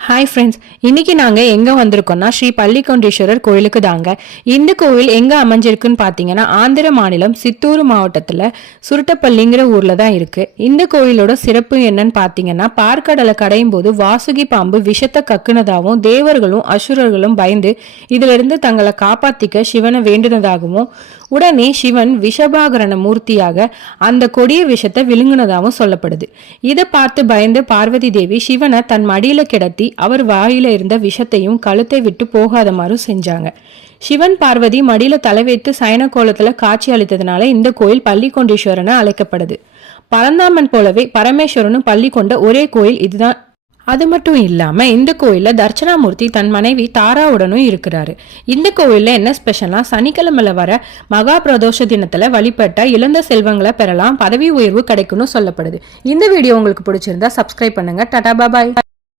Hi friends, இன்னைக்கு நாங்கள் எங்கே வந்திருக்கோம்னா ஸ்ரீ பள்ளிகொண்டேஸ்வரர் கோயிலுக்கு தாங்க. இந்த கோயில் எங்கே அமைஞ்சிருக்குன்னு பார்த்தீங்கன்னா ஆந்திர மாநிலம் சித்தூர் மாவட்டத்தில் சுருட்டப்பள்ளிங்கிற ஊரில் தான் இருக்குது. இந்த கோயிலோட சிறப்பு என்னன்னு பார்த்தீங்கன்னா பார்க்கடலை கடையும் போது வாசுகி பாம்பு விஷத்தை கக்குனதாகவும் தேவர்களும் அசுரர்களும் பயந்து இதிலிருந்து தங்களை காப்பாற்றிக்க சிவனை வேண்டினதாகவும் உடனே சிவன் விஷபாகரண மூர்த்தியாக அந்த கொடிய விஷத்தை விழுங்குனதாகவும் சொல்லப்படுது. இதை பார்த்து பயந்து பார்வதி தேவி சிவனை தன் மடியில கிடத்தி அவர் வாயில இருந்த விஷத்தையும் கழுத்தை விட்டு போகாத மாதிரி செஞ்சாங்க. சிவன் பார்வதி மடியில தலை வைத்து சயன கோலத்துல காட்சி அளித்ததுனால இந்த கோயில் பள்ளிகொண்டேஸ்வரன் அழைக்கப்படுது. பரந்தாமன் போலவே பரமேஸ்வரனும் பள்ளி கொண்ட ஒரே கோயில் இதுதான். அது மட்டும் இல்லாம இந்த கோயில்ல தர்ச்சனாமூர்த்தி தன் மனைவி தாராவுடனும் இருக்கிறாரு. இந்த கோயில்ல என்ன ஸ்பெஷலா சனிக்கிழமையில வர மகா பிரதோஷ தினத்துல வழிபட்ட இழந்த செல்வங்களை பெறலாம், பதவி உயர்வு கிடைக்கும்னு சொல்லப்படுது. இந்த வீடியோ உங்களுக்கு பிடிச்சிருந்தா சப்ஸ்கிரைப் பண்ணுங்க. டாடா பாய்.